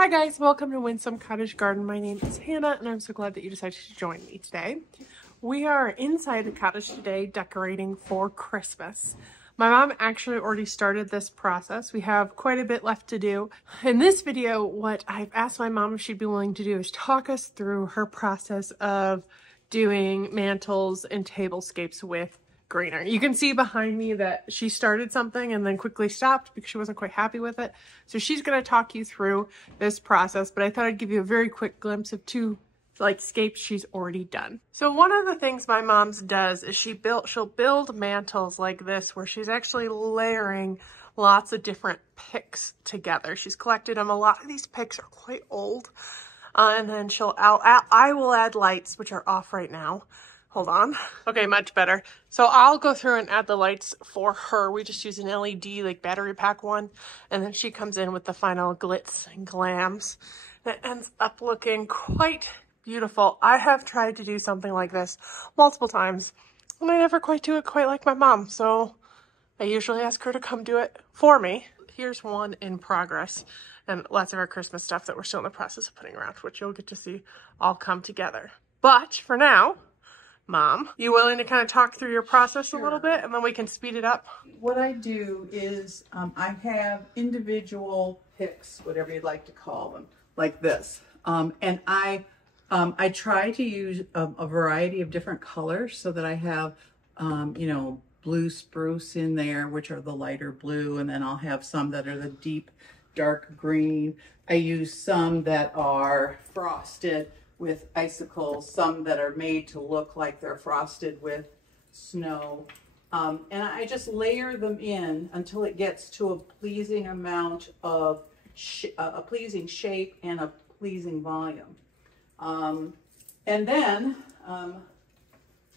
Hi guys, welcome to Windsome Cottage Garden. My name is Hannah and I'm so glad that you decided to join me today. We are inside the cottage today decorating for Christmas. My mom actually already started this process. We have quite a bit left to do. In this video, what I've asked my mom if she'd be willing to do is talk us through her process of doing mantels and tablescapes with greener. You can see behind me that she started something and then quickly stopped because she wasn't quite happy with it. So she's going to talk you through this process, but I thought I'd give you a very quick glimpse of two scapes she's already done. So one of the things my mom's does is she'll build mantels like this where she's actually layering lots of different picks together. She's collected them. A lot of these picks are quite old. And then I will add lights, which are off right now. Hold on. Okay, much better. So I'll go through and add the lights for her. We just use an LED, like battery pack one. And then she comes in with the final glitz and glams. It ends up looking quite beautiful. I have tried to do something like this multiple times, and I never quite do it quite like my mom. So I usually ask her to come do it for me. Here's one in progress, and lots of our Christmas stuff that we're still in the process of putting around, which you'll get to see all come together. But for now, Mom, you willing to kind of talk through your process a little bit, and then we can speed it up? What I do is I have individual picks, whatever you'd like to call them, like this. And I try to use a variety of different colors so that I have, blue spruce in there, which are the lighter blue, and then I'll have some that are the deep dark green. I use some that are frosted with icicles, some that are made to look like they're frosted with snow. And I just layer them in until it gets to a pleasing amount of, a pleasing shape and a pleasing volume. And then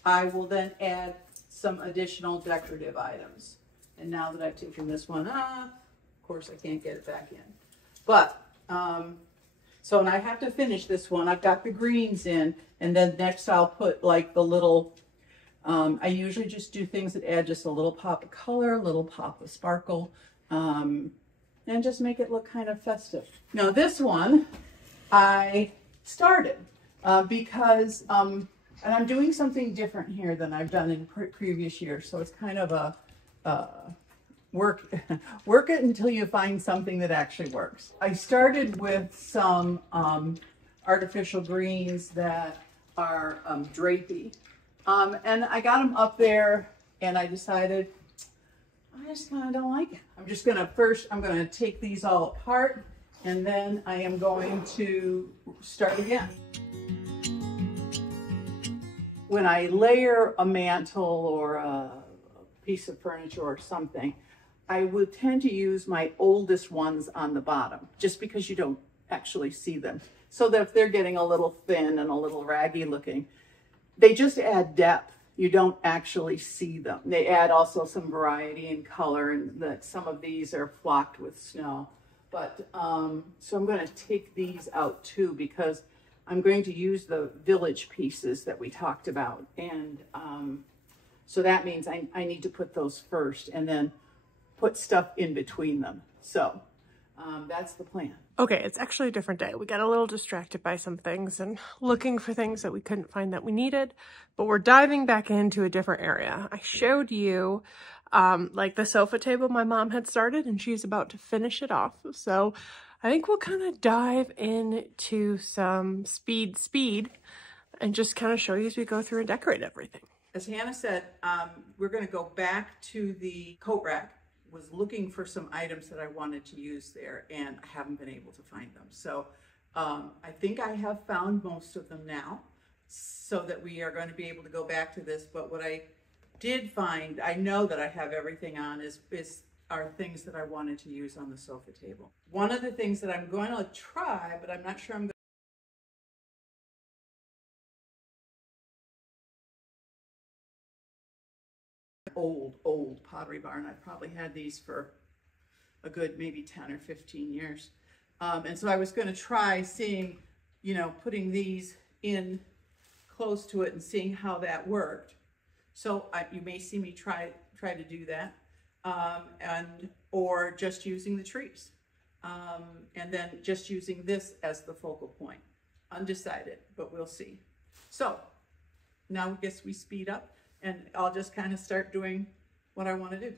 I will then add some additional decorative items. And now that I've taken this one off, of course I can't get it back in. But, so, and I have to finish this one. I've got the greens in, and then next I'll put like the little, I usually just do things that add just a little pop of color, a little pop of sparkle, and just make it look kind of festive. Now this one I started because, and I'm doing something different here than I've done in previous years. So it's kind of a, work it until you find something that actually works. I started with some artificial greens that are drapey, and I got them up there, and I decided I just kind of don't like it. I'm gonna take these all apart, and then I am going to start again. When I layer a mantle or a piece of furniture or something, I would tend to use my oldest ones on the bottom, just because you don't actually see them. So that if they're getting a little thin and a little raggy looking, they just add depth. You don't actually see them. They add also some variety in color, and that some of these are flocked with snow. But, so I'm going to take these out too, because I'm going to use the village pieces that we talked about. And so that means I need to put those first and then put stuff in between them. So that's the plan. Okay, it's actually a different day. We got a little distracted by some things and looking for things that we couldn't find that we needed, but we're diving back into a different area. I showed you like the sofa table my mom had started, and she's about to finish it off. So I think we'll kind of dive into some speed and just kind of show you as we go through and decorate everything. As Hannah said, we're going to go back to the coat rack. Was looking for some items that I wanted to use there, and I haven't been able to find them. So I think I have found most of them now, so that we are going to be able to go back to this. But what I did find, I know that I have everything on, are things that I wanted to use on the sofa table. One of the things that I'm going to try, but I'm not sure I'm going old Pottery Barn. I've probably had these for a good maybe 10 or 15 years. And so I was going to try seeing, putting these in close to it and seeing how that worked. So you may see me try to do that, or just using the trees. and then just using this as the focal point. Undecided, but we'll see. So now I guess we speed up and I'll just kind of start doing what I want to do.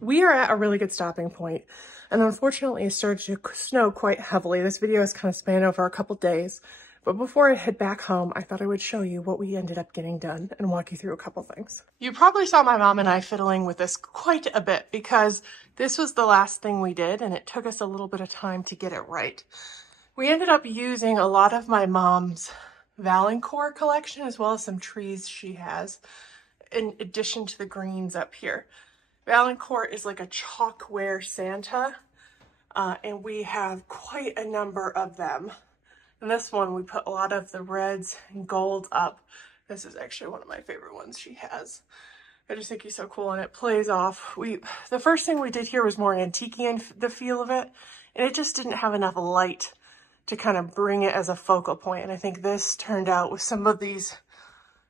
we are at a really good stopping point, and unfortunately it started to snow quite heavily. This video is kind of spanned over a couple days, but before I head back home, I thought I would show you what we ended up getting done and walk you through a couple things. You probably saw my mom and I fiddling with this quite a bit because this was the last thing we did, and it took us a little bit of time to get it right. We ended up using a lot of my mom's Valancourt collection, as well as some trees she has, in addition to the greens up here. Valancourt is like a Chalkware Santa, and we have quite a number of them. And this one, we put a lot of the reds and golds up. This is actually one of my favorite ones she has. I just think he's so cool, and it plays off. The first thing we did here was more antique in the feel of it, and it just didn't have enough light to kind of bring it as a focal point. And I think this turned out with some of these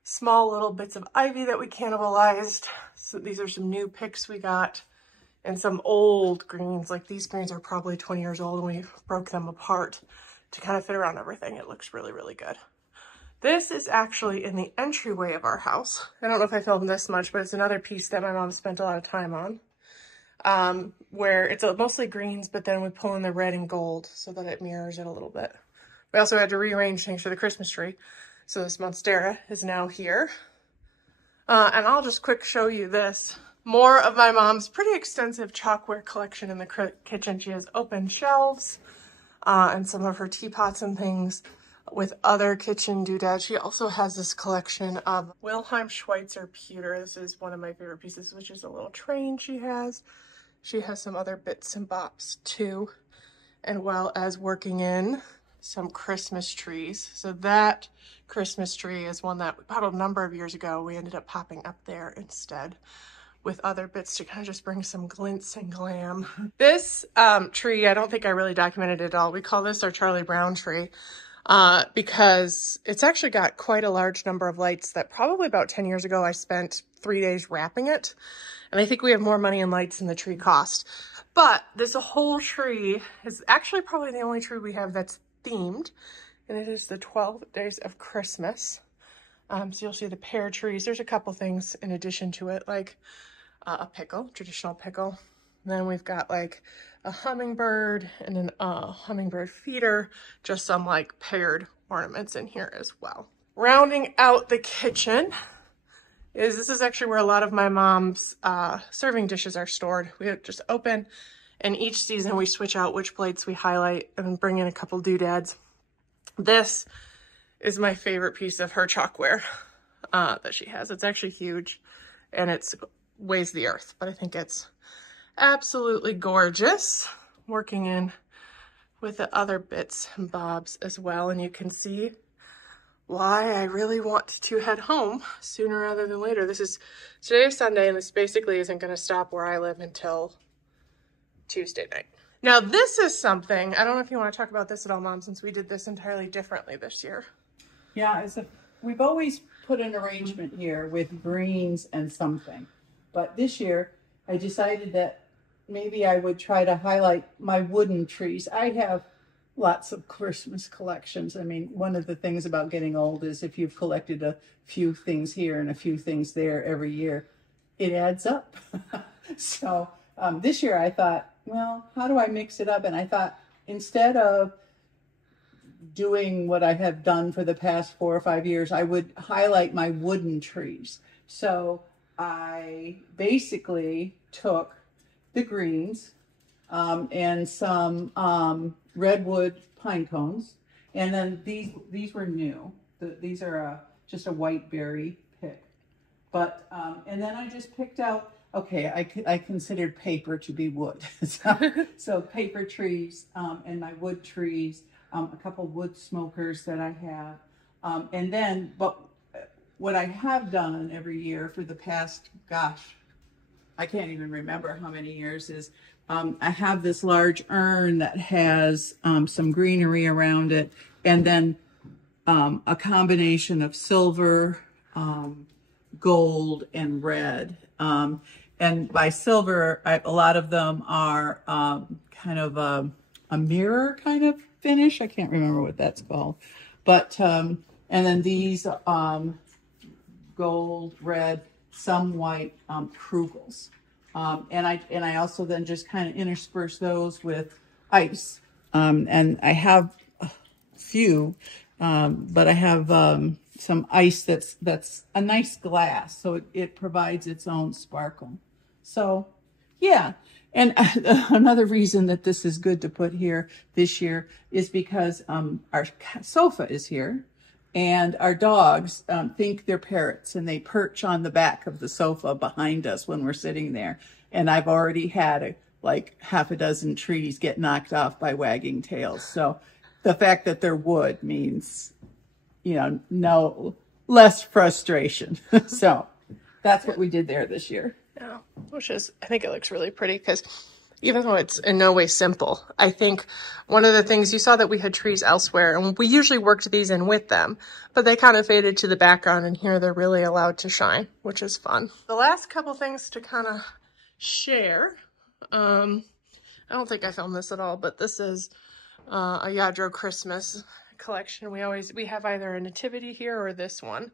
small little bits of ivy that we cannibalized. So these are some new picks we got, and some old greens. Like these greens are probably 20 years old, and we broke them apart to kind of fit around everything. It looks really, really good. This is actually in the entryway of our house. I don't know if I filmed this much, but it's another piece that my mom spent a lot of time on. Where it's mostly greens, but then we pull in the red and gold so that it mirrors it a little bit. We also had to rearrange things for the Christmas tree. So this monstera is now here. And I'll just quick show you this. More of my mom's pretty extensive chalkware collection in the kitchen. She has open shelves and some of her teapots and things with other kitchen doodads. She also has this collection of Wilhelm Schweitzer pewter. This is one of my favorite pieces, which is a little train she has. She has some other bits and bops too, and well as working in some Christmas trees. So that Christmas tree is one that we bought a number of years ago. We ended up popping up there instead with other bits to kind of just bring some glints and glam. This tree, I don't think I really documented it at all. We call this our Charlie Brown tree because it's actually got quite a large number of lights that probably about 10 years ago I spent 3 days wrapping it. And I think we have more money in lights than the tree cost. But this whole tree is actually probably the only tree we have that's themed. And it is the 12 days of Christmas. So you'll see the pear trees. There's a couple things in addition to it, like a pickle, traditional pickle. And then we've got like a hummingbird and a hummingbird feeder, just some like paired ornaments in here as well. Rounding out the kitchen this is actually where a lot of my mom's serving dishes are stored. We just open, and each season we switch out which plates we highlight and bring in a couple doodads. This is my favorite piece of her chalkware that she has. It's actually huge, and it weighs the earth, but I think it's absolutely gorgeous. Working in with the other bits and bobs as well, and you can see why I really want to head home sooner rather than later. Today's Sunday, and this basically isn't going to stop where I live until Tuesday night. Now this is something, I don't know if you want to talk about this at all, Mom, since we did this entirely differently this year. Yeah, we've always put an arrangement here with greens and something, but this year I decided that maybe I would try to highlight my wooden trees. I have lots of Christmas collections. I mean, one of the things about getting old is if you've collected a few things here and a few things there every year, it adds up. So this year I thought, well, how do I mix it up? And I thought, instead of doing what I have done for the past 4 or 5 years, I would highlight my wooden trees. So I basically took the greens and some redwood pine cones, and then these were new. These are just a white berry pick, but and then I just picked out. Okay, I considered paper to be wood, so paper trees and my wood trees, a couple wood smokers that I have, and then but what I have done every year for the past, gosh, I can't even remember how many years is. I have this large urn that has some greenery around it, and then a combination of silver, gold, and red. And by silver, a lot of them are kind of a mirror kind of finish. I can't remember what that's called. But, and then these gold, red, some white Krugels. And I also then just kind of intersperse those with ice. And I have a few, but I have some ice that's a nice glass, so it provides its own sparkle. So yeah. And another reason that this is good to put here this year is because our sofa is here, and our dogs think they're parrots, and they perch on the back of the sofa behind us when we're sitting there. And I've already had like half a dozen trees get knocked off by wagging tails. So the fact that they're wood means, you know, no less frustration. So that's what we did there this year. Yeah, which is, I think it looks really pretty because even though it's in no way simple, I think one of the things you saw that we had trees elsewhere, and we usually worked these in with them, but they kind of faded to the background, and here they're really allowed to shine, which is fun. The last couple things to kind of share, I don't think I filmed this at all, but this is a Yadro Christmas collection. We have either a nativity here or this one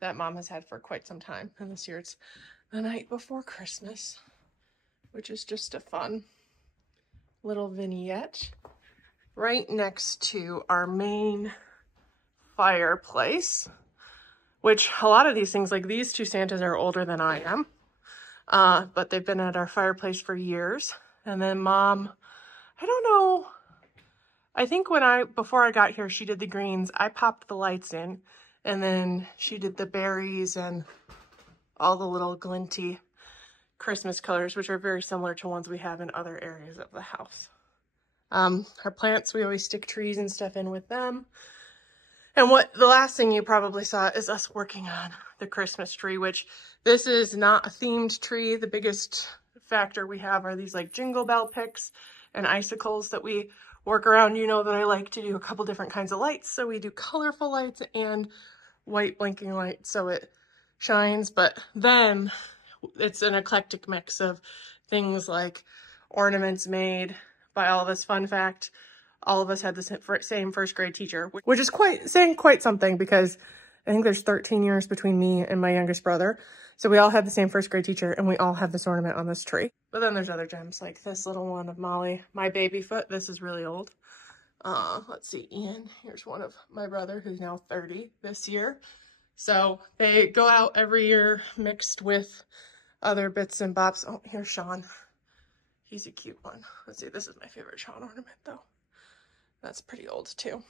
that Mom has had for quite some time, and this year it's the night before Christmas, which is just a fun little vignette right next to our main fireplace, which a lot of these things, like these two Santas, are older than I am, but they've been at our fireplace for years. And then Mom, I don't know, I think before I got here, she did the greens. I popped the lights in, and then she did the berries and all the little glinty Christmas colors, which are very similar to ones we have in other areas of the house. Our plants, we always stick trees and stuff in with them. And the last thing you probably saw is us working on the Christmas tree, which this is not a themed tree. The biggest factor we have are these like jingle bell picks and icicles that we work around. You know that I like to do a couple different kinds of lights. So we do colorful lights and white blinking lights so it shines, but then it's an eclectic mix of things like ornaments made by all of us. Fun fact, all of us had the same first grade teacher, which is saying quite something because I think there's 13 years between me and my youngest brother. So we all had the same first grade teacher, and we all have this ornament on this tree. But then there's other gems like this little one of Molly, my baby foot. This is really old. Let's see, Ian, here's one of my brother who's now 30 this year. So they go out every year mixed with other bits and bobs. Oh, here's Sean. He's a cute one. Let's see, this is my favorite Sean ornament though. That's pretty old too.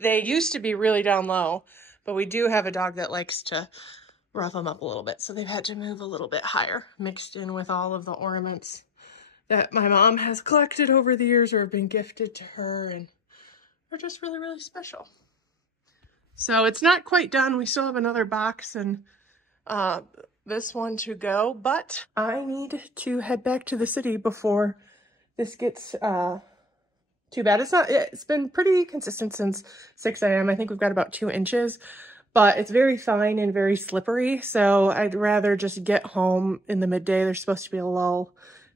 They used to be really down low, but we do have a dog that likes to rough them up a little bit. So they've had to move a little bit higher, mixed in with all of the ornaments that my mom has collected over the years or have been gifted to her, and they're just really, really special. So it's not quite done. We still have another box and this one to go, but I need to head back to the city before this gets too bad. It's been pretty consistent since 6 a.m. I think we've got about 2 inches, but it's very fine and very slippery. So I'd rather just get home in the midday. There's supposed to be a lull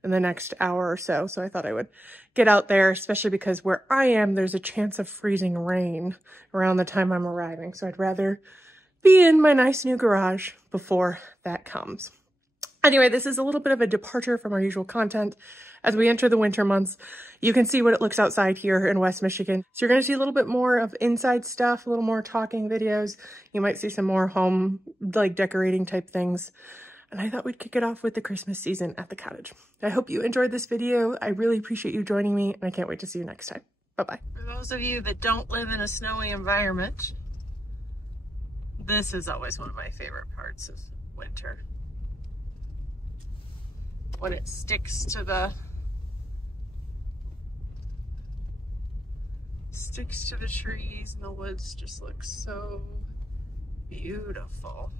in the next hour or so. So I thought I would get out there, especially because where I am, there's a chance of freezing rain around the time I'm arriving. So I'd rather be in my nice new garage before that comes. Anyway, this is a little bit of a departure from our usual content. As we enter the winter months, you can see what it looks outside here in West Michigan. So you're going to see a little bit more of inside stuff, a little more talking videos. You might see some more home, like decorating type things. And I thought we'd kick it off with the Christmas season at the cottage. I hope you enjoyed this video. I really appreciate you joining me, and I can't wait to see you next time. Bye-bye. For those of you that don't live in a snowy environment, this is always one of my favorite parts of winter. When it sticks to the trees and the woods just look so beautiful.